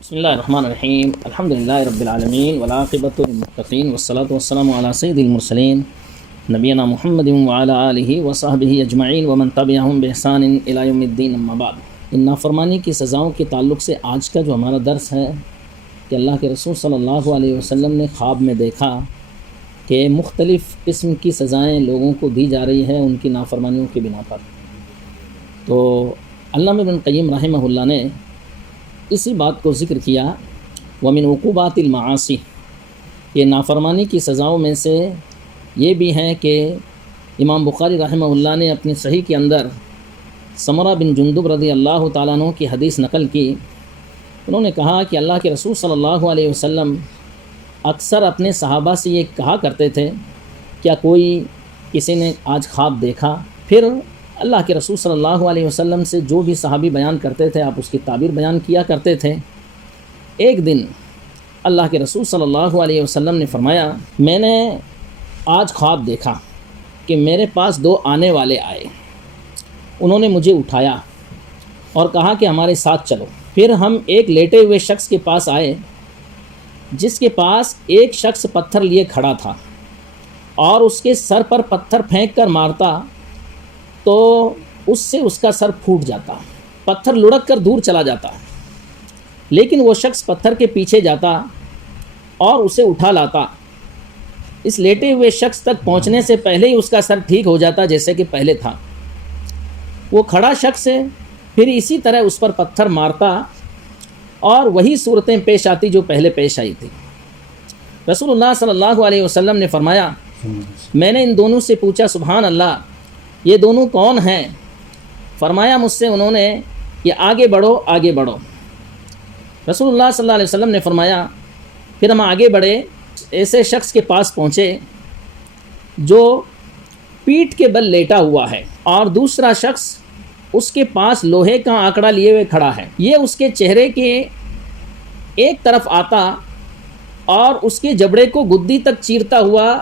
بسم اللہ الرحمن الرحیم الحمد للہ رب العالمین والعاقبۃ للمتقین والصلاۃ والسلام علی سید المرسلین نبینا محمد وعلی آلہ وصحبہ اجمعین ومن تبعہم بإحسان الی یوم الدین اما بعد۔ ان نافرمانی کی سزاؤں کے تعلق سے آج کا جو ہمارا درس ہے کہ اللہ کے رسول صلی اللہ علیہ وسلم نے خواب میں دیکھا کہ مختلف قسم کی سزائیں لوگوں کو دی جا رہی ہیں ان کی نافرمانیوں کی بنا پر۔ تو علامہ ابن قیم رحمہ اللہ نے اسی بات کو ذکر کیا ومن عقوبات المعاصی، یہ نافرمانی کی سزاؤں میں سے یہ بھی ہیں کہ امام بخاری رحمہ اللہ نے اپنی صحیح کے اندر سمرہ بن جندب رضی اللہ تعالیٰ عنہ کی حدیث نقل کی۔ انہوں نے کہا کہ اللہ کے رسول صلی اللہ علیہ وسلم اکثر اپنے صحابہ سے یہ کہا کرتے تھے، کیا کوئی کسی نے آج خواب دیکھا؟ پھر اللہ کے رسول صلی اللہ علیہ وسلم سے جو بھی صحابی بیان کرتے تھے آپ اس کی تعبیر بیان کیا کرتے تھے۔ ایک دن اللہ کے رسول صلی اللہ علیہ وسلم نے فرمایا، میں نے آج خواب دیکھا کہ میرے پاس دو آنے والے آئے، انہوں نے مجھے اٹھایا اور کہا کہ ہمارے ساتھ چلو۔ پھر ہم ایک لیٹے ہوئے شخص کے پاس آئے جس کے پاس ایک شخص پتھر لیے کھڑا تھا اور اس کے سر پر پتھر پھینک کر مارتا تو اس سے اس کا سر پھوٹ جاتا، پتھر لڑک کر دور چلا جاتا، لیکن وہ شخص پتھر کے پیچھے جاتا اور اسے اٹھا لاتا۔ اس لیٹے ہوئے شخص تک پہنچنے سے پہلے ہی اس کا سر ٹھیک ہو جاتا جیسے کہ پہلے تھا۔ وہ کھڑا شخص پھر اسی طرح اس پر پتھر مارتا اور وہی صورتیں پیش آتی جو پہلے پیش آئی تھی۔ رسول اللہ صلی اللہ علیہ وسلم نے فرمایا، میں نے ان دونوں سے پوچھا سبحان اللہ، یہ دونوں کون ہیں؟ فرمایا مجھ سے انہوں نے کہ آگے بڑھو آگے بڑھو۔ رسول اللہ صلی اللہ علیہ وسلم نے فرمایا، پھر ہم آگے بڑھے، ایسے شخص کے پاس پہنچے جو پیٹھ کے بل لیٹا ہوا ہے اور دوسرا شخص اس کے پاس لوہے کا آکڑا لیے ہوئے کھڑا ہے۔ یہ اس کے چہرے کے ایک طرف آتا اور اس کے جبڑے کو گدی تک چیرتا ہوا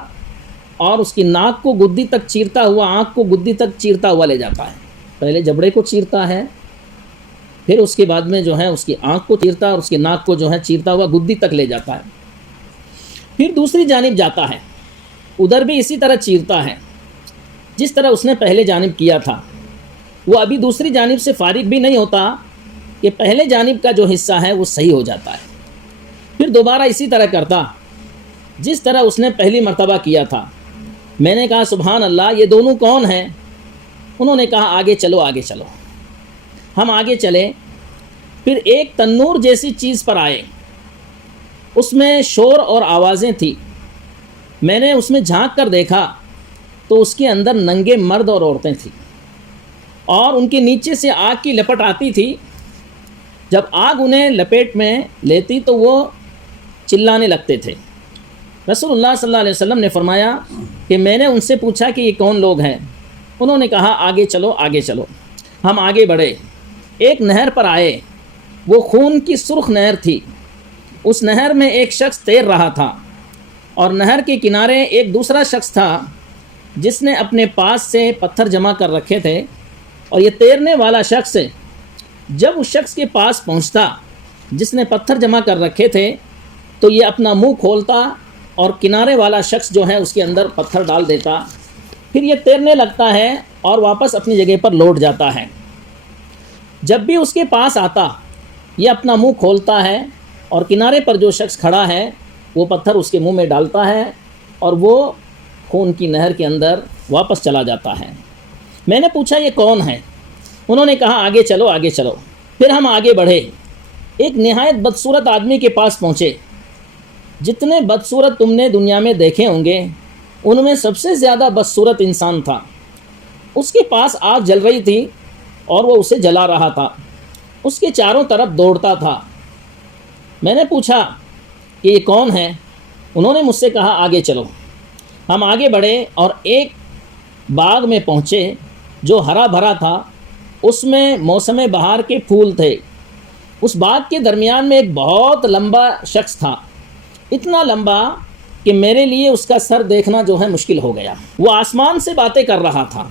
اور اس کی ناک کو گدی تک چیرتا ہوا، آنکھ کو گدی تک چیرتا ہوا لے جاتا ہے۔ پہلے جبڑے کو چیرتا ہے، پھر اس کے بعد میں جو ہے اس کی آنکھ کو چیرتا ہے اور اس کی ناک کو جو ہے چیرتا ہوا گدی تک لے جاتا ہے۔ پھر دوسری جانب جاتا ہے، ادھر بھی اسی طرح چیرتا ہے جس طرح اس نے پہلے جانب کیا تھا۔ وہ ابھی دوسری جانب سے فارغ بھی نہیں ہوتا کہ پہلے جانب کا جو حصہ ہے وہ صحیح ہو جاتا ہے، پھر دوبارہ اسی طرح کرتا جس طرح اس نے پہلی مرتبہ کیا تھا۔ میں نے کہا سبحان اللہ، یہ دونوں کون ہیں؟ انہوں نے کہا آگے چلو آگے چلو۔ ہم آگے چلے، پھر ایک تنور جیسی چیز پر آئے، اس میں شور اور آوازیں تھیں۔ میں نے اس میں جھانک کر دیکھا تو اس کے اندر ننگے مرد اور عورتیں تھیں اور ان کے نیچے سے آگ کی لپٹ آتی تھی۔ جب آگ انہیں لپیٹ میں لیتی تو وہ چلانے لگتے تھے۔ رسول اللہ صلی اللہ علیہ وسلم نے فرمایا کہ میں نے ان سے پوچھا کہ یہ کون لوگ ہیں؟ انہوں نے کہا آگے چلو آگے چلو۔ ہم آگے بڑھے، ایک نہر پر آئے، وہ خون کی سرخ نہر تھی۔ اس نہر میں ایک شخص تیر رہا تھا اور نہر کے کنارے ایک دوسرا شخص تھا جس نے اپنے پاس سے پتھر جمع کر رکھے تھے، اور یہ تیرنے والا شخص جب اس شخص کے پاس پہنچتا جس نے پتھر جمع کر رکھے تھے تو یہ اپنا منہ کھولتا اور کنارے والا شخص جو ہے اس کے اندر پتھر ڈال دیتا، پھر یہ تیرنے لگتا ہے اور واپس اپنی جگہ پر لوٹ جاتا ہے۔ جب بھی اس کے پاس آتا یہ اپنا منہ کھولتا ہے اور کنارے پر جو شخص کھڑا ہے وہ پتھر اس کے منہ میں ڈالتا ہے اور وہ خون کی نہر کے اندر واپس چلا جاتا ہے۔ میں نے پوچھا یہ کون ہے؟ انہوں نے کہا آگے چلو آگے چلو۔ پھر ہم آگے بڑھے، ایک نہایت بدصورت آدمی کے پاس پہنچے۔ جتنے بدصورت تم نے دنیا میں دیکھے ہوں گے ان میں سب سے زیادہ بدصورت انسان تھا۔ اس کے پاس آگ جل رہی تھی اور وہ اسے جلا رہا تھا، اس کے چاروں طرف دوڑتا تھا۔ میں نے پوچھا کہ یہ کون ہے؟ انہوں نے مجھ سے کہا آگے چلو۔ ہم آگے بڑھے اور ایک باغ میں پہنچے جو ہرا بھرا تھا، اس میں موسم بہار کے پھول تھے۔ اس باغ کے درمیان میں ایک بہت لمبا شخص تھا، اتنا لمبا کہ میرے لیے اس کا سر دیکھنا جو ہے مشکل ہو گیا۔ وہ آسمان سے باتیں کر رہا تھا،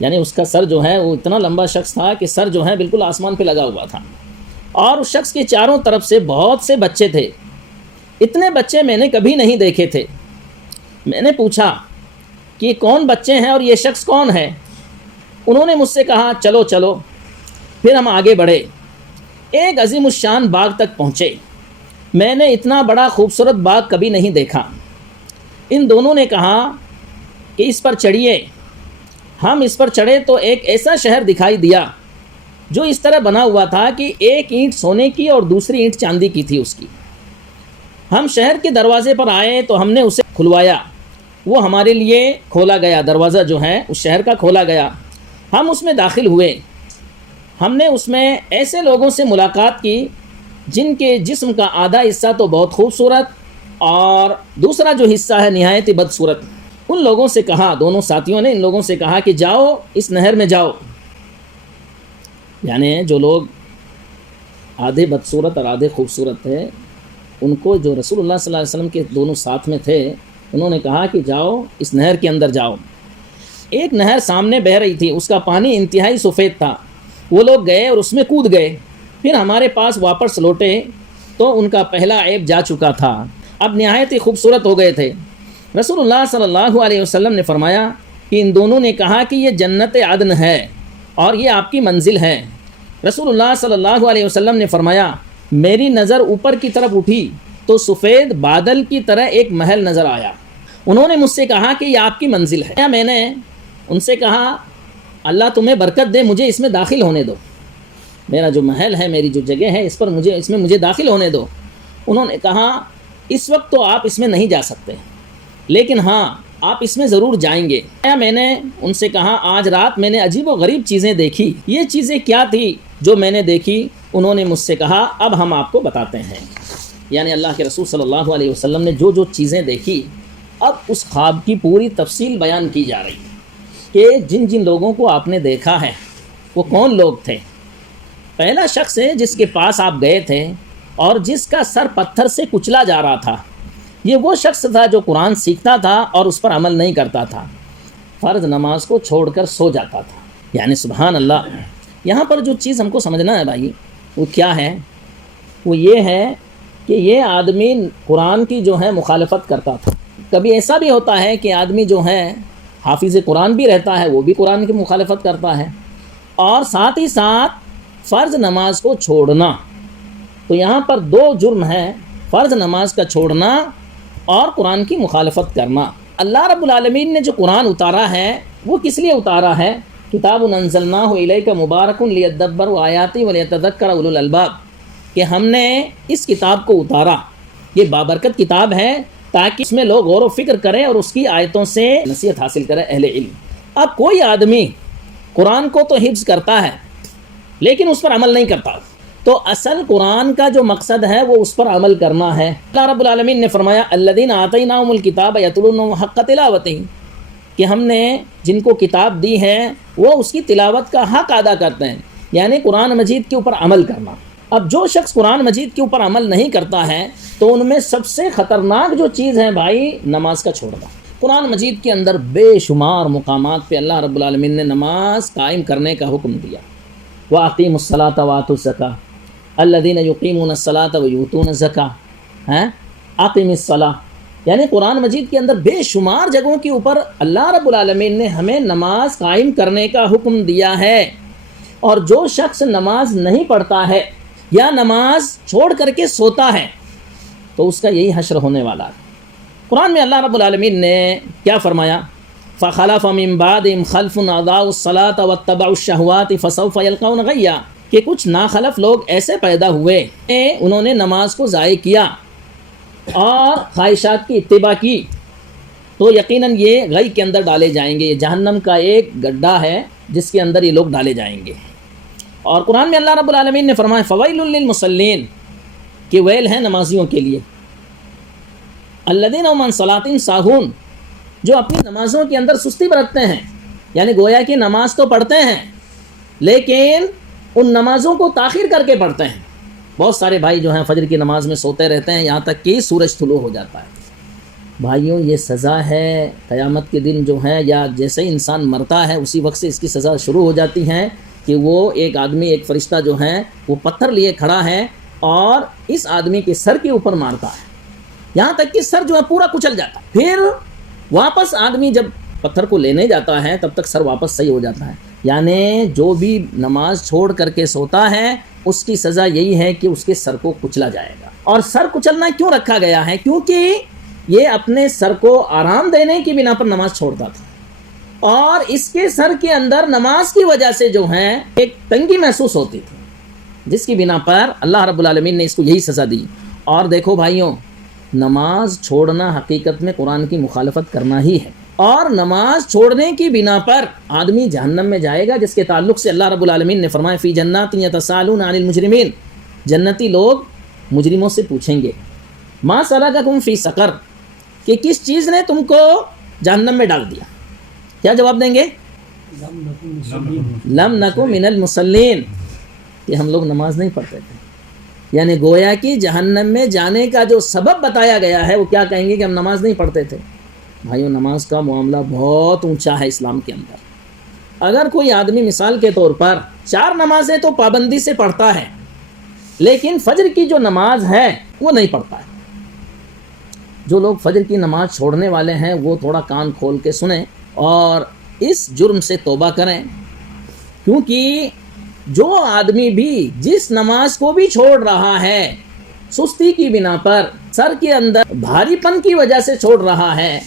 یعنی اس کا سر جو ہے وہ اتنا لمبا شخص تھا کہ سر جو ہے بالکل آسمان پہ لگا ہوا تھا۔ اور اس شخص کے چاروں طرف سے بہت سے بچے تھے، اتنے بچے میں نے کبھی نہیں دیکھے تھے۔ میں نے پوچھا کہ کون بچے ہیں اور یہ شخص کون ہے؟ انہوں نے مجھ سے کہا چلو چلو۔ پھر ہم آگے بڑھے، ایک عظیم الشان باغ تک پہنچے۔ میں نے اتنا بڑا خوبصورت باغ کبھی نہیں دیکھا۔ ان دونوں نے کہا کہ اس پر چڑھیے۔ ہم اس پر چڑھے تو ایک ایسا شہر دکھائی دیا جو اس طرح بنا ہوا تھا کہ ایک اینٹ سونے کی اور دوسری اینٹ چاندی کی تھی اس کی۔ ہم شہر کے دروازے پر آئے تو ہم نے اسے کھلوایا، وہ ہمارے لیے کھولا گیا، دروازہ جو ہے اس شہر کا کھولا گیا۔ ہم اس میں داخل ہوئے۔ ہم نے اس میں ایسے لوگوں سے ملاقات کی جن کے جسم کا آدھا حصہ تو بہت خوبصورت اور دوسرا جو حصہ ہے نہایت ہی بدصورت۔ ان لوگوں سے کہا، دونوں ساتھیوں نے ان لوگوں سے کہا کہ جاؤ اس نہر میں جاؤ۔ یعنی جو لوگ آدھے بدصورت اور آدھے خوبصورت تھے، ان کو جو رسول اللہ صلی اللہ علیہ وسلم کے دونوں ساتھ میں تھے، انہوں نے کہا کہ جاؤ اس نہر کے اندر جاؤ۔ ایک نہر سامنے بہہ رہی تھی، اس کا پانی انتہائی سفید تھا۔ وہ لوگ گئے اور اس میں کود گئے، پھر ہمارے پاس واپس لوٹے تو ان کا پہلا عیب جا چکا تھا، اب نہایت ہی خوبصورت ہو گئے تھے۔ رسول اللہ صلی اللہ علیہ وسلم نے فرمایا کہ ان دونوں نے کہا کہ یہ جنت عدن ہے اور یہ آپ کی منزل ہے۔ رسول اللہ صلی اللہ علیہ وسلم نے فرمایا میری نظر اوپر کی طرف اٹھی تو سفید بادل کی طرح ایک محل نظر آیا۔ انہوں نے مجھ سے کہا کہ یہ آپ کی منزل ہے۔ میں نے ان سے کہا اللہ تمہیں برکت دے، مجھے اس میں داخل ہونے دو، میرا جو محل ہے، میری جو جگہ ہے، اس میں مجھے داخل ہونے دو۔ انہوں نے کہا اس وقت تو آپ اس میں نہیں جا سکتے، لیکن ہاں آپ اس میں ضرور جائیں گے۔ میں نے ان سے کہا آج رات میں نے عجیب و غریب چیزیں دیکھی، یہ چیزیں کیا تھی جو میں نے دیکھی؟ انہوں نے مجھ سے کہا اب ہم آپ کو بتاتے ہیں۔ یعنی اللہ کے رسول صلی اللہ علیہ وسلم نے جو جو چیزیں دیکھی، اب اس خواب کی پوری تفصیل بیان کی جا رہی ہے کہ جن جن لوگوں کو آپ نے دیکھا ہے وہ کون لوگ تھے۔ پہلا شخص ہے جس کے پاس آپ گئے تھے اور جس کا سر پتھر سے کچلا جا رہا تھا، یہ وہ شخص تھا جو قرآن سیکھتا تھا اور اس پر عمل نہیں کرتا تھا، فرض نماز کو چھوڑ کر سو جاتا تھا۔ یعنی سبحان اللہ، یہاں پر جو چیز ہم کو سمجھنا ہے بھائی وہ کیا ہے؟ وہ یہ ہے کہ یہ آدمی قرآن کی جو ہے مخالفت کرتا تھا۔ کبھی ایسا بھی ہوتا ہے کہ آدمی جو ہے حافظ قرآن بھی رہتا ہے، وہ بھی قرآن کی مخالفت کرتا ہے، اور ساتھ ہی ساتھ فرض نماز کو چھوڑنا۔ تو یہاں پر دو جرم ہیں، فرض نماز کا چھوڑنا اور قرآن کی مخالفت کرنا۔ اللہ رب العالمین نے جو قرآن اتارا ہے وہ کس لیے اتارا ہے؟ کتاب انزلناہ الیک مبارک لیدبروا آیاتی ولیتذکر اولو الالباب، کہ ہم نے اس کتاب کو اتارا، یہ بابرکت کتاب ہے تاکہ اس میں لوگ غور و فکر کریں اور اس کی آیتوں سے نصیحت حاصل کریں اہل علم۔ اب کوئی آدمی قرآن کو تو حفظ کرتا ہے لیکن اس پر عمل نہیں کرتا، تو اصل قرآن کا جو مقصد ہے وہ اس پر عمل کرنا ہے۔ اللہ رب العالمین نے فرمایا الذین آتیناہم الکتاب یتلونہ حق تلاوتہ، کہ ہم نے جن کو کتاب دی ہے وہ اس کی تلاوت کا حق ادا کرتے ہیں، یعنی قرآن مجید کے اوپر عمل کرنا۔ اب جو شخص قرآن مجید کے اوپر عمل نہیں کرتا ہے تو ان میں سب سے خطرناک جو چیز ہے بھائی نماز کا چھوڑنا۔ قرآن مجید کے اندر بے شمار مقامات پہ اللہ رب العالمین نے نماز قائم کرنے کا حکم دیا۔ وَأَقِيمُوا الصَّلَاةَ وَآتُوا الزَّكَاةَ الَّذِينَ يُقِيمُونَ الصَّلَاةَ وَيُؤْتُونَ الزَّكَاةَ، اقیم الصلاۃ، یعنی قرآن مجید کے اندر بے شمار جگہوں کے اوپر اللہ رب العالمین نے ہمیں نماز قائم کرنے کا حکم دیا ہے۔ اور جو شخص نماز نہیں پڑھتا ہے یا نماز چھوڑ کر کے سوتا ہے تو اس کا یہی حشر ہونے والا ہے۔ قرآن میں اللہ رب العالمین نے کیا فرمایا؟ فَخَلَفَ مِن بَعْدِهِمْ خَلْفٌ أَضَاعُوا الصَّلَاةَ وَاتَّبَعُوا الشَّهَوَاتِ فَسَوْفَ يَلْقَوْنَ غَيًّا، کہ کچھ ناخلف لوگ ایسے پیدا ہوئے انہوں نے نماز کو ضائع کیا اور خواہشات کی اتباع کی، تو یقیناً یہ غی کے اندر ڈالے جائیں گے، یہ جہنم کا ایک گڈھا ہے جس کے اندر یہ لوگ ڈالے جائیں گے۔ اور قرآن میں اللہ رب العالمین نے فرمایا فَوَيْلٌ لِّلْمُصَلِّينَ، کہ ویل ہے نمازیوں کے لیے، الَّذِينَ هُمْ عَنْ صَلَاتِهِمْ سَاهُونَ، جو اپنی نمازوں کے اندر سستی برتتے ہیں، یعنی گویا کہ نماز تو پڑھتے ہیں لیکن ان نمازوں کو تاخیر کر کے پڑھتے ہیں۔ بہت سارے بھائی جو ہیں فجر کی نماز میں سوتے رہتے ہیں یہاں تک کہ سورج طلوع ہو جاتا ہے۔ بھائیوں یہ سزا ہے قیامت کے دن جو ہے، یا جیسے ہی انسان مرتا ہے اسی وقت سے اس کی سزا شروع ہو جاتی ہے کہ وہ ایک آدمی، ایک فرشتہ جو ہے وہ پتھر لیے کھڑا ہے اور اس آدمی کے سر کے اوپر مارتا ہے، یہاں تک کہ سر جو ہے پورا کچل جاتا ہے. پھر واپس آدمی جب پتھر کو لینے جاتا ہے تب تک سر واپس صحیح ہو جاتا ہے. یعنی جو بھی نماز چھوڑ کر کے سوتا ہے اس کی سزا یہی ہے کہ اس کے سر کو کچلا جائے گا. اور سر کچلنا کیوں رکھا گیا ہے؟ کیونکہ یہ اپنے سر کو آرام دینے کی بنا پر نماز چھوڑتا تھا، اور اس کے سر کے اندر نماز کی وجہ سے جو ہے ایک تنگی محسوس ہوتی تھی، جس کی بنا پر اللہ رب العالمین نے اس کو یہی سزا دی. اور دیکھو بھائیوں، نماز چھوڑنا حقیقت میں قرآن کی مخالفت کرنا ہی ہے، اور نماز چھوڑنے کی بنا پر آدمی جہنم میں جائے گا، جس کے تعلق سے اللہ رب العالمین نے فرمایا فی جنات یتساءلون عن المجرمین، جنتی لوگ مجرموں سے پوچھیں گے ما سلککم فی سقر، کہ کس چیز نے تم کو جہنم میں ڈال دیا. کیا جواب دیں گے؟ لم نکو من المصلین، کہ ہم لوگ نماز نہیں پڑھتے تھے. یعنی گویا کہ جہنم میں جانے کا جو سبب بتایا گیا ہے وہ کیا کہیں گے کہ ہم نماز نہیں پڑھتے تھے. بھائیو، نماز کا معاملہ بہت اونچا ہے اسلام کے اندر. اگر کوئی آدمی مثال کے طور پر 4 نمازیں تو پابندی سے پڑھتا ہے، لیکن فجر کی جو نماز ہے وہ نہیں پڑھتا ہے. جو لوگ فجر کی نماز چھوڑنے والے ہیں وہ تھوڑا کان کھول کے سنیں اور اس جرم سے توبہ کریں، کیونکہ جو آدمی بھی جس نماز کو بھی چھوڑ رہا ہے سستی کی بنا پر، سر کے اندر بھاری پن کی وجہ سے چھوڑ رہا ہے،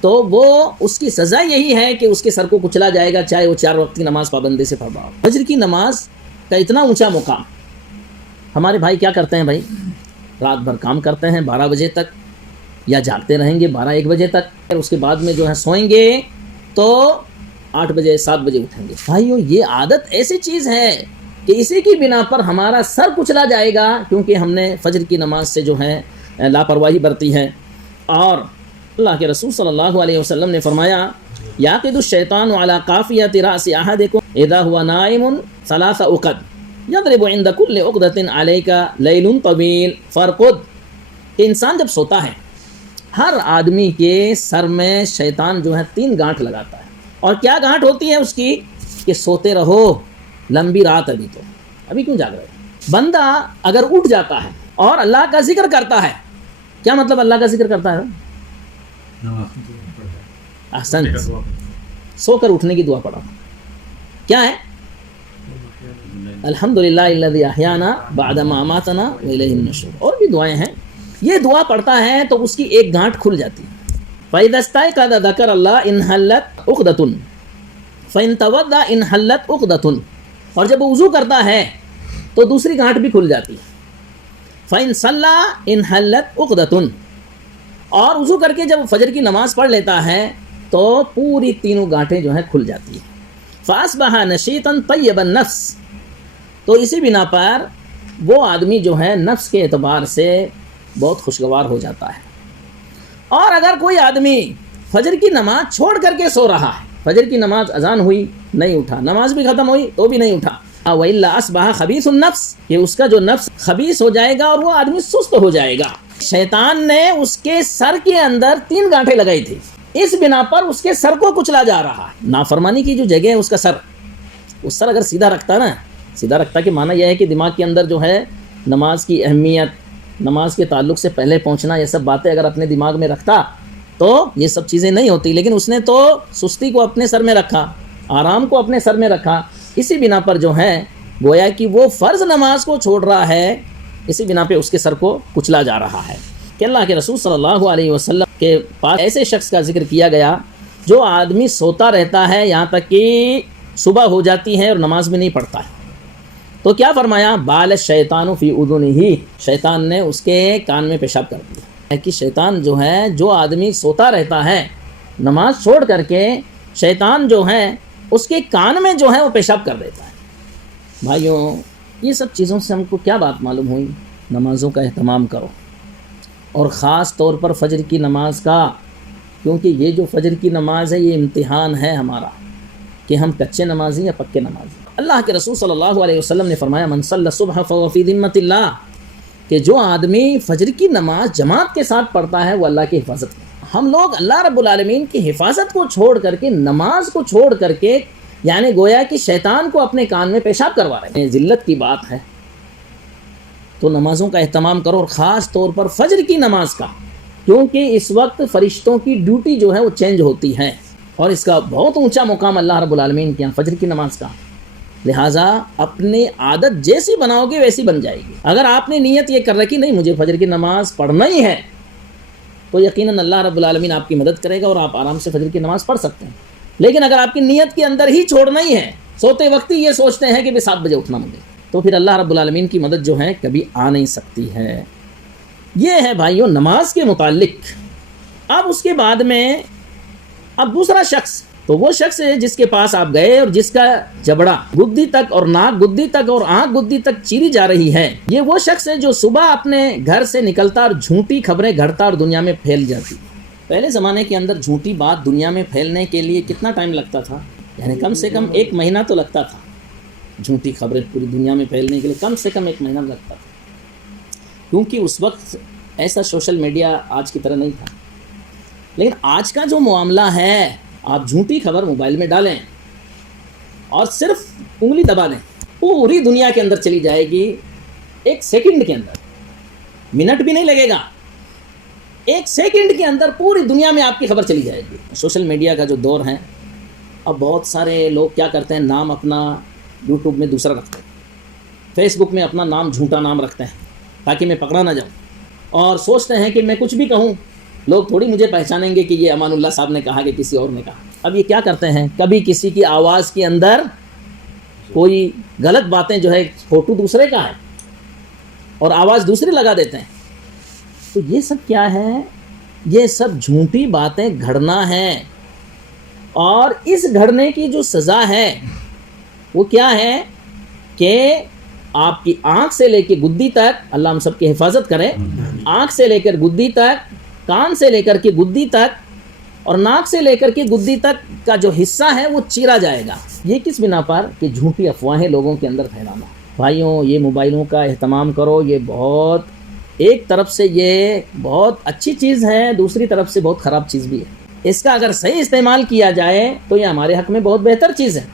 تو وہ اس کی سزا یہی ہے کہ اس کے سر کو کچلا جائے گا، چاہے وہ 4 وقت کی نماز پابندی سے پڑھ رہا ہو. فجر کی نماز کا اتنا اونچا مقام. ہمارے بھائی کیا کرتے ہیں بھائی؟ رات بھر کام کرتے ہیں 12 بجے تک، یا جاگتے رہیں گے 12-1 بجے تک، پھر اس کے بعد میں جو ہے سوئیں گے تو 8 بجے 7 بجے اٹھیں گے. بھائیو، یہ عادت ایسی چیز ہے کہ اسی کی بنا پر ہمارا سر کچلا جائے گا، کیونکہ ہم نے فجر کی نماز سے جو ہے لاپرواہی برتی ہے. اور اللہ کے رسول صلی اللہ علیہ وسلم نے فرمایا یعقد الشیطان علی قافیۃ رأس احدکم اذا هو نائم 3 عقد یضرب عند كل عقدۃ علیک لیل طویل فارقد، کہ انسان جب سوتا ہے ہر آدمی کے سر میں شیطان جو ہے 3 گانٹھ لگاتا ہے. اور کیا گانٹھ ہوتی ہے اس کی؟ کہ سوتے رہو، لمبی رات ابھی کیوں جاگ رہے ہو. بندہ اگر اٹھ جاتا ہے اور اللہ کا ذکر کرتا ہے، کیا مطلب اللہ کا ذکر کرتا ہے؟ احسن، سو کر اٹھنے کی دعا پڑھا. کیا ہے؟ الحمدللہ الذی احیانا بعد ما اماتنا والیہ النشور. اور بھی دعائیں ہیں. یہ دعا پڑھتا ہے تو اس کی ایک گانٹھ کھل جاتی ہے. فَإِذَا اسْتَيْقَظَ ذَكَرَ اللَّهَ انْحَلَّتْ عُقْدَةٌ فَإِنْ تَوَضَّأَ انْحَلَّتْ عُقْدَةٌ. اور جب وہ وضو کرتا ہے تو دوسری گانٹھ بھی کھل جاتی ہے. فَإِنْ صَلَّى انْحَلَّتْ عُقْدَةٌ. اور وضو کر کے جب فجر کی نماز پڑھ لیتا ہے تو پوری 3 گانٹھیں جو ہیں کھل جاتی ہیں. فَأَصْبَحَ نَشِيطًا طَيِّبَ النَّفْسِ. تو اسی بنا پر وہ آدمی جو ہے نفس کے اعتبار سے بہت خوشگوار ہو جاتا ہے. اور اگر کوئی آدمی فجر کی نماز چھوڑ کر کے سو رہا ہے، فجر کی نماز اذان ہوئی نہیں اٹھا، نماز بھی ختم ہوئی تو بھی نہیں اٹھا، وَإِلَّا أَصْبَحَ خَبِيثُ النَّفْسِ، کہ اس کا جو نفس خبیث ہو جائے گا اور وہ آدمی سست ہو جائے گا. شیطان نے اس کے سر کے اندر 3 گانٹھیں لگائی تھی، اس بنا پر اس کے سر کو کچلا جا رہا ہے. نافرمانی کی جو جگہ ہے اس کا سر، اس سر اگر سیدھا رکھتا نا، سیدھا رکھتا کہ معنی یہ ہے کہ دماغ کے اندر جو ہے نماز کی اہمیت، نماز کے تعلق سے پہلے پہنچنا، یہ سب باتیں اگر اپنے دماغ میں رکھتا تو یہ سب چیزیں نہیں ہوتی. لیکن اس نے تو سستی کو اپنے سر میں رکھا، آرام کو اپنے سر میں رکھا. اسی بنا پر جو ہے گویا کہ وہ فرض نماز کو چھوڑ رہا ہے، اسی بنا پہ اس کے سر کو کچلا جا رہا ہے. کہ اللہ کے رسول صلی اللہ علیہ وسلم کے پاس ایسے شخص کا ذکر کیا گیا جو آدمی سوتا رہتا ہے یہاں تک کہ صبح ہو جاتی ہے اور نماز بھی نہیں پڑھتا ہے. تو کیا فرمایا؟ بال الشیطان فی اذنہ، شیطان نے اس کے کان میں پیشاب کر دیا. کہ شیطان جو ہے، جو آدمی سوتا رہتا ہے نماز چھوڑ کر کے، شیطان جو ہے اس کے کان میں جو ہے وہ پیشاب کر دیتا ہے. بھائیوں، یہ سب چیزوں سے ہم کو کیا بات معلوم ہوئی؟ نمازوں کا اہتمام کرو، اور خاص طور پر فجر کی نماز کا، کیونکہ یہ جو فجر کی نماز ہے یہ امتحان ہے ہمارا کہ ہم کچے نمازی یا پکے نمازی. اللہ کے رسول صلی اللہ علیہ وسلم نے فرمایا من صلی الصبح فهو فی ذمۃ اللہ، کہ جو آدمی فجر کی نماز جماعت کے ساتھ پڑھتا ہے وہ اللہ کی حفاظت میں. ہم لوگ اللہ رب العالمین کی حفاظت کو چھوڑ کر کے، نماز کو چھوڑ کر کے یعنی گویا کہ شیطان کو اپنے کان میں پیشاب کروا رہے ہیں. ذلت کی بات ہے تو نمازوں کا اہتمام کرو، اور خاص طور پر فجر کی نماز کا، کیونکہ اس وقت فرشتوں کی ڈیوٹی جو ہے وہ چینج ہوتی ہے، اور اس کا بہت اونچا مقام اللہ رب العالمین کے یہاں فجر کی نماز کا. لہٰذا اپنی عادت جیسی بناؤ گے ویسی بن جائے گی. اگر آپ نے نیت یہ کر رکھی نہیں مجھے فجر کی نماز پڑھنا ہی ہے، تو یقیناً اللہ رب العالمین آپ کی مدد کرے گا اور آپ آرام سے فجر کی نماز پڑھ سکتے ہیں. لیکن اگر آپ کی نیت کے اندر ہی چھوڑنا ہی ہے، سوتے وقت ہی یہ سوچتے ہیں کہ 7 بجے اٹھنا مجھے، تو پھر اللہ رب العالمین کی مدد جو ہے کبھی آ نہیں سکتی ہے. یہ ہے بھائیوں نماز کے متعلق. اب اس کے بعد میں اب دوسرا شخص، تو وہ شخص ہے جس کے پاس آپ گئے اور جس کا جبڑا گدی تک اور ناک گدی تک اور آنکھ گدی تک چیری جا رہی ہے. یہ وہ شخص ہے جو صبح اپنے گھر سے نکلتا اور جھوٹی خبریں گھڑتا اور دنیا میں پھیل جاتی. پہلے زمانے کے اندر جھوٹی بات دنیا میں پھیلنے کے لیے کتنا ٹائم لگتا تھا؟ یعنی کم سے کم 1 مہینہ تو لگتا تھا. جھوٹی خبریں پوری دنیا میں پھیلنے کے لیے کم سے کم 1 مہینہ لگتا تھا، کیونکہ اس وقت ایسا سوشل میڈیا آج کی طرح نہیں تھا. لیکن آج کا جو معاملہ ہے، آپ جھوٹی خبر موبائل میں ڈالیں اور صرف انگلی دبا دیں، پوری دنیا کے اندر چلی جائے گی. 1 سیکنڈ کے اندر، منٹ بھی نہیں لگے گا، 1 سیکنڈ کے اندر پوری دنیا میں آپ کی خبر چلی جائے گی. سوشل میڈیا کا جو دور ہے، اب بہت سارے لوگ کیا کرتے ہیں، نام اپنا یوٹیوب میں دوسرا رکھتے ہیں، فیس بک میں اپنا نام جھوٹا نام رکھتے ہیں تاکہ میں پکڑا نہ جاؤں، اور سوچتے ہیں کہ میں کچھ بھی کہوں لوگ تھوڑی مجھے پہچانیں گے کہ یہ امان اللہ صاحب نے کہا کہ کسی اور نے کہا. اب یہ کیا کرتے ہیں، کبھی کسی کی آواز کے اندر کوئی غلط باتیں جو ہے، فوٹو دوسرے کا ہے اور آواز دوسری لگا دیتے ہیں. تو یہ سب کیا ہے، یہ سب جھوٹی باتیں گھڑنا ہے، اور اس گھڑنے کی جو سزا ہے وہ کیا ہے کہ آپ کی آنکھ سے لے کے گدی تک، اللہ ہم سب کی حفاظت کرے، آنکھ سے لے کر گدی تک، کان سے لے کر کے گدی تک اور ناک سے لے کر کے گدی تک کا جو حصہ ہے وہ چیرا جائے گا. یہ کس بنا پر کہ جھوٹی افواہیں لوگوں کے اندر پھیلانا. بھائیوں یہ موبائلوں کا اہتمام کرو، یہ بہت ایک طرف سے یہ بہت اچھی چیز ہے، دوسری طرف سے بہت خراب چیز بھی ہے. اس کا اگر صحیح استعمال کیا جائے تو یہ ہمارے حق میں بہت بہتر چیز ہے،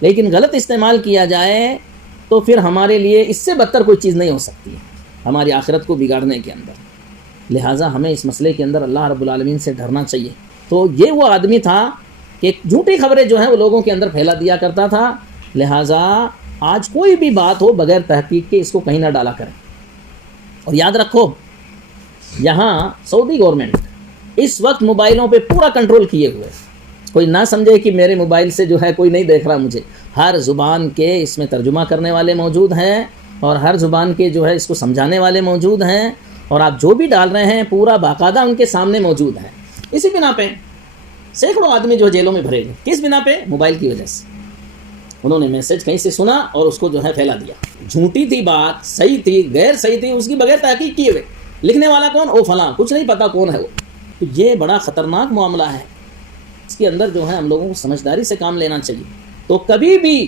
لیکن غلط استعمال کیا جائے تو پھر ہمارے لیے اس سے بدتر کوئی چیز نہیں ہو سکتی ہے ہماری آخرت کو بگاڑنے کے اندر. لہٰذا ہمیں اس مسئلے کے اندر اللہ رب العالمین سے ڈرنا چاہیے. تو یہ وہ آدمی تھا کہ جھوٹی خبریں جو ہیں وہ لوگوں کے اندر پھیلا دیا کرتا تھا. لہٰذا آج کوئی بھی بات ہو بغیر تحقیق کے اس کو کہیں نہ ڈالا کریں. اور یاد رکھو یہاں سعودی گورنمنٹ اس وقت موبائلوں پہ پورا کنٹرول کیے ہوئے. کوئی نہ سمجھے کہ میرے موبائل سے جو ہے کوئی نہیں دیکھ رہا مجھے. ہر زبان کے اس میں ترجمہ کرنے والے موجود ہیں، اور ہر زبان کے جو ہے اس کو سمجھانے والے موجود ہیں، اور آپ جو بھی ڈال رہے ہیں پورا باقاعدہ ان کے سامنے موجود ہے. اسی بنا پہ سینکڑوں آدمی جو جیلوں میں بھرے گئے، کس بنا پہ؟ موبائل کی وجہ سے. انہوں نے میسج کہیں سے سنا اور اس کو جو ہے پھیلا دیا. جھوٹی تھی بات، صحیح تھی غیر صحیح تھی، اس کی بغیر تحقیق کیے ہوئے. لکھنے والا کون؟ او فلاں، کچھ نہیں پتا کون ہے وہ. تو یہ بڑا خطرناک معاملہ ہے. اس کے اندر جو ہے ہم لوگوں کو سمجھداری سے کام لینا چاہیے. تو کبھی بھی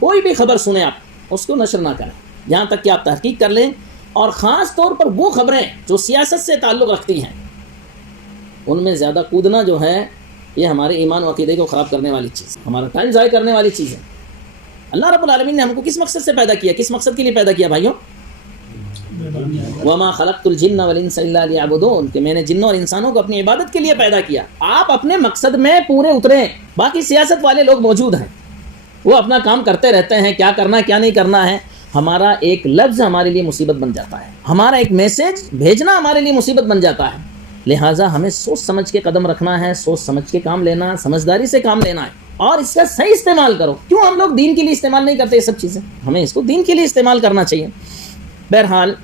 کوئی بھی خبر سنیں آپ اس کو نشر نہ کریں یہاں تک کہ آپ تحقیق کر لیں. اور خاص طور پر وہ خبریں جو سیاست سے تعلق رکھتی ہیں ان میں زیادہ کودنا جو ہے یہ ہمارے ایمان و عقیدے کو خراب کرنے والی چیز، ہمارا ٹائم ضائع کرنے والی چیز ہے. اللہ رب العالمین نے ہم کو کس مقصد سے پیدا کیا؟ کس مقصد کے لیے پیدا کیا بھائیوں؟ وَمَا خَلَقْتُ الْجِنَّ وَالْإِنسَ إِلَّا لِيَعْبُدُونَ، کہ میں نے جنوں اور انسانوں کو اپنی عبادت کے لیے پیدا کیا. آپ اپنے مقصد میں پورے اتریں. باقی سیاست والے لوگ موجود ہیں، وہ اپنا کام کرتے رہتے ہیں، کیا کرنا ہے کیا نہیں کرنا ہے. ہمارا ایک لفظ ہمارے لیے مصیبت بن جاتا ہے، ہمارا ایک میسج بھیجنا ہمارے لیے مصیبت بن جاتا ہے. لہٰذا ہمیں سوچ سمجھ کے قدم رکھنا ہے، سوچ سمجھ کے کام لینا، سمجھداری سے کام لینا ہے، اور اس کا صحیح استعمال کرو. کیوں ہم لوگ دین کے لیے استعمال نہیں کرتے یہ سب چیزیں؟ ہمیں اس کو دین کے لیے استعمال کرنا چاہیے. بہرحال،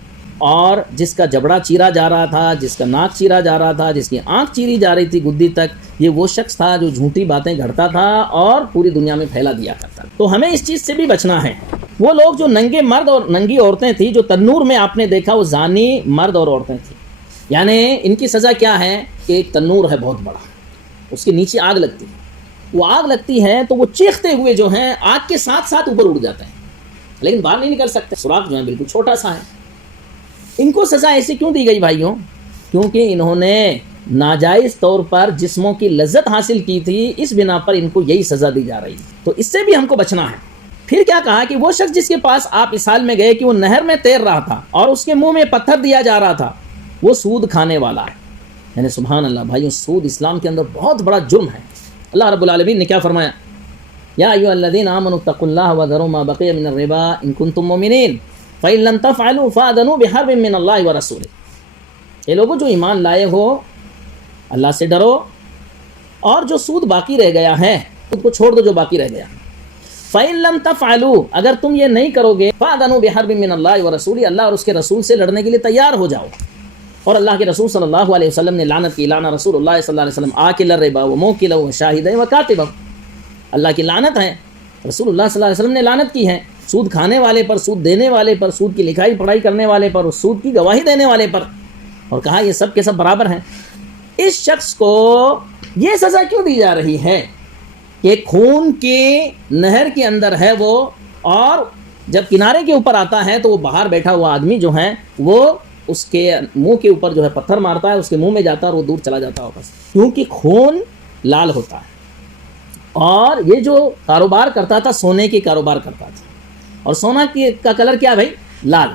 اور جس کا جبڑا چیرا جا رہا تھا، جس کا ناک چیرا جا رہا تھا، جس کی آنکھ چیری جا رہی تھی گدی تک، یہ وہ شخص تھا جو جھوٹی باتیں گھڑتا تھا اور پوری دنیا میں پھیلا دیا کرتا. تو ہمیں اس چیز سے بھی بچنا ہے. وہ لوگ جو ننگے مرد اور ننگی عورتیں تھیں، جو تنور میں آپ نے دیکھا وہ زانی مرد اور عورتیں تھیں. یعنی ان کی سزا کیا ہے کہ ایک تنور ہے بہت بڑا، اس کے نیچے آگ لگتی ہے. وہ آگ لگتی ہے تو وہ چیختے ہوئے جو ہیں آگ کے ساتھ ساتھ اوپر اڑ جاتے ہیں، لیکن باہر نہیں نکل سکتے. سوراخ جو ہے بالکل چھوٹا سا ہے. ان کو سزا ایسی کیوں دی گئی بھائیوں؟ کیونکہ انہوں نے ناجائز طور پر جسموں کی لذت حاصل کی تھی، اس بنا پر ان کو یہی سزا دی جا رہی ہے۔ تو اس سے بھی ہم کو بچنا ہے۔ پھر کیا کہا کہ وہ شخص جس کے پاس آپ اس حال میں گئے کہ وہ نہر میں تیر رہا تھا اور اس کے منہ میں پتھر دیا جا رہا تھا، وہ سود کھانے والا ہے۔ یعنی سبحان اللہ بھائیوں، سود اسلام کے اندر بہت بڑا جرم ہے۔ اللہ رب العالمین نے کیا فرمایا؟ یا ایھا الذین آمنوا اتقوا اللہ وذروا ما بقی من الربا ان کنتم مؤمنین فإن لم تفعلوا فأذنوا بحرب من اللہ ورسولہ۔ یہ لوگوں جو ایمان لائے ہو، اللہ سے ڈرو، اور جو سود باقی رہ گیا ہے اس کو چھوڑ دو جو باقی رہ گیا۔ فَإِن لَمْ تَفْعَلُوا، اگر تم یہ نہیں کرو گے، فَأَذَنُوا بِحَرْبٍ مِّنَ اللَّهِ وَرَسُولِهِ، اللہ اور اس کے رسول سے لڑنے کے لیے تیار ہو جاؤ۔ اور اللہ کے رسول صلی اللہ علیہ وسلم نے لعنت کی، لعن رسول اللہ صلی اللہ علیہ وسلم آکل الربا وموکلہ وشاہدہ وکاتبہ، اللہ کی لعنت ہے، رسول اللہ صلی اللہ علیہ وسلم نے لعنت کی ہے سود کھانے والے پر، سود دینے والے پر، سود کی لکھائی پڑھائی کرنے والے پر، اور سود کی گواہی دینے والے پر، اور کہا یہ سب کے سب برابر ہیں۔ اس شخص کو یہ سزا کیوں دی جا رہی ہے کہ خون کی نہر کے اندر ہے وہ، اور جب کنارے کے اوپر آتا ہے تو وہ باہر بیٹھا ہوا آدمی جو ہے وہ اس کے منہ کے اوپر جو ہے پتھر مارتا ہے، اس کے منہ میں جاتا ہے اور وہ دور چلا جاتا ہے واپس، کیونکہ خون لال ہوتا ہے۔ اور یہ جو کاروبار کرتا تھا سونے کے کاروبار کرتا تھا، اور سونا کا کلر کیا بھائی؟ لال۔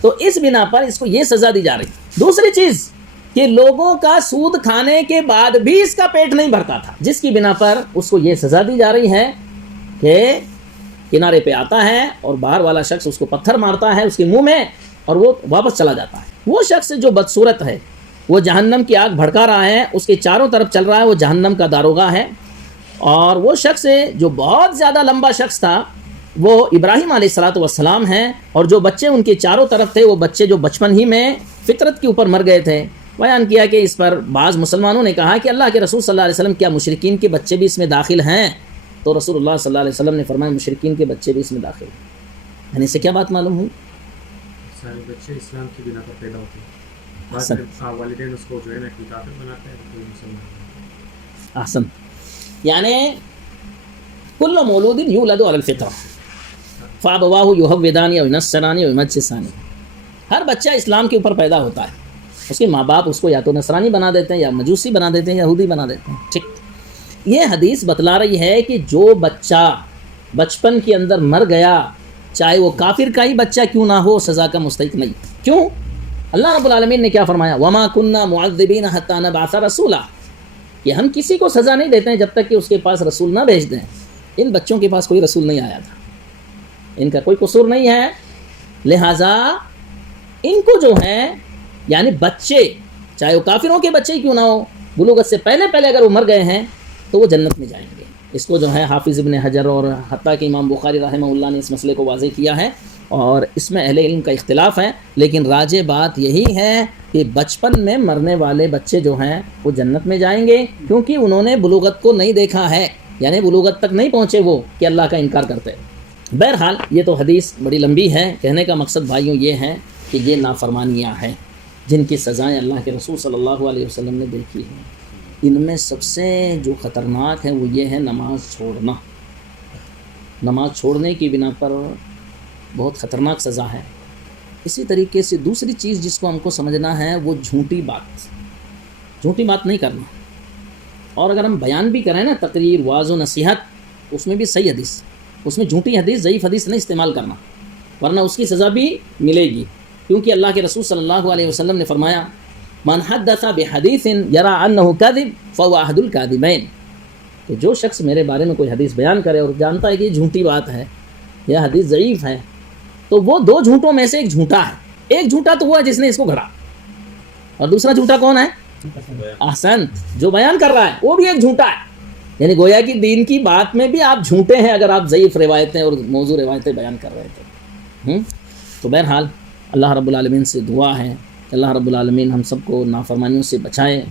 تو اس بنا پر اس کو یہ سزا دی جا رہی۔ دوسری چیز کہ لوگوں کا سود کھانے کے بعد بھی اس کا پیٹ نہیں بھرتا تھا، جس کی بنا پر اس کو یہ سزا دی جا رہی ہے کہ کنارے پہ آتا ہے اور باہر والا شخص اس کو پتھر مارتا ہے اس کے منہ میں اور وہ واپس چلا جاتا ہے۔ وہ شخص جو بدصورت ہے، وہ جہنم کی آگ بھڑکا رہا ہے، اس کے چاروں طرف چل رہا ہے، وہ جہنم کا داروغہ ہے۔ اور وہ شخص جو بہت زیادہ لمبا شخص تھا وہ ابراہیم علیہ السلام ہیں، اور جو بچے ان کے چاروں طرف تھے وہ بچے جو بچپن ہی میں فطرت کے اوپر مر گئے تھے۔ بیان کیا کہ اس پر بعض مسلمانوں نے کہا کہ اللہ کے رسول صلی اللہ علیہ وسلم کیا مشرکین کے بچے بھی اس میں داخل ہیں؟ تو رسول اللہ صلی اللہ علیہ وسلم نے فرمایا مشرکین کے بچے بھی اس میں داخل ہیں۔ یعنی اس سے کیا بات معلوم ہوئی؟ سارے بچے اسلام کی بنا پر پیدا ہوتے ہیں، بعد میں والدین اس کو جو ہے نا کہ کافر بناتے ہیں، کوئی مسلمان۔ احسن، یعنی کل مولود یولد علی الفطرہ فابواہ یہودانہ و ینصرانہ و یمجسانہ، ہر بچہ اسلام کے اوپر پیدا ہوتا ہے، اس کے ماں باپ اس کو یا تو نصرانی بنا دیتے ہیں یا مجوسی بنا دیتے ہیں، یہودی بنا دیتے ہیں۔ ٹھیک، یہ حدیث بتلا رہی ہے کہ جو بچہ بچپن کے اندر مر گیا، چاہے وہ کافر کا ہی بچہ کیوں نہ ہو، سزا کا مستحق نہیں۔ کیوں؟ اللہ رب العالمین نے کیا فرمایا؟ وما كنا معذبین حتی نبعث رسولا، کہ ہم کسی کو سزا نہیں دیتے ہیں جب تک کہ اس کے پاس رسول نہ بھیج دیں۔ ان بچوں کے پاس کوئی رسول نہیں آیا تھا، ان کا کوئی قصور نہیں ہے، لہٰذا ان کو جو ہے یعنی بچے چاہے وہ کافروں کے بچے کیوں نہ ہو، بلوغت سے پہلے اگر وہ مر گئے ہیں تو وہ جنت میں جائیں گے۔ اس کو جو ہے حافظ ابن حجر اور حتیٰ کہ امام بخاری رحمہ اللہ نے اس مسئلے کو واضح کیا ہے، اور اس میں اہل علم کا اختلاف ہے، لیکن راجح بات یہی ہے کہ بچپن میں مرنے والے بچے جو ہیں وہ جنت میں جائیں گے، کیونکہ انہوں نے بلوغت کو نہیں دیکھا ہے، یعنی بلوغت تک نہیں پہنچے وہ کہ اللہ کا انکار کرتے۔ بہرحال یہ تو حدیث بڑی لمبی ہے، کہنے کا مقصد بھائیوں یہ ہے کہ یہ نافرمانیاں ہیں جن کی سزائیں اللہ کے رسول صلی اللہ علیہ وسلم نے دیکھی ہیں۔ ان میں سب سے جو خطرناک ہے وہ یہ ہے نماز چھوڑنا۔ نماز چھوڑنے کی بنا پر بہت خطرناک سزا ہے۔ اسی طریقے سے دوسری چیز جس کو ہم کو سمجھنا ہے وہ جھوٹی بات نہیں کرنا، اور اگر ہم بیان بھی کریں نا، تقریر، واعظ و نصیحت، اس میں بھی صحیح حدیث، اس میں جھوٹی حدیث، ضعیف حدیث نہیں استعمال کرنا، ورنہ اس کی سزا بھی ملے گی، کیونکہ اللہ کے رسول صلی اللہ علیہ وسلم نے فرمایا من حدث بحدیث یرى انہ کاذب فهو احد الکاذبین، کہ جو شخص میرے بارے میں کوئی حدیث بیان کرے اور جانتا ہے کہ یہ جھوٹی بات ہے یا حدیث ضعیف ہے، تو وہ دو جھوٹوں میں سے ایک جھوٹا ہے۔ ایک جھوٹا تو ہوا جس نے اس کو گھڑا، اور دوسرا جھوٹا کون ہے؟ احسنت، جو بیان کر رہا ہے وہ بھی ایک جھوٹا ہے۔ یعنی گویا کہ دین کی بات میں بھی آپ جھوٹے ہیں اگر آپ ضعیف روایتیں اور موضوع روایتیں بیان کر رہے تھے۔ تو بہرحال اللہ رب العالمین سے دعا ہے کہ اللہ رب العالمین ہم سب کو نافرمانیوں سے بچائے،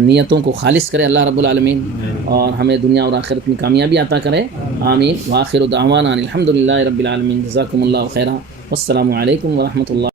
نیتوں کو خالص کرے اللہ رب العالمین، اور ہمیں دنیا اور آخرت میں کامیابی عطا کرے، آمین۔ وآخر دعوانا الحمدللہ رب العالمین، جزاکم اللہ خیرا، والسلام علیکم ورحمۃ اللہ۔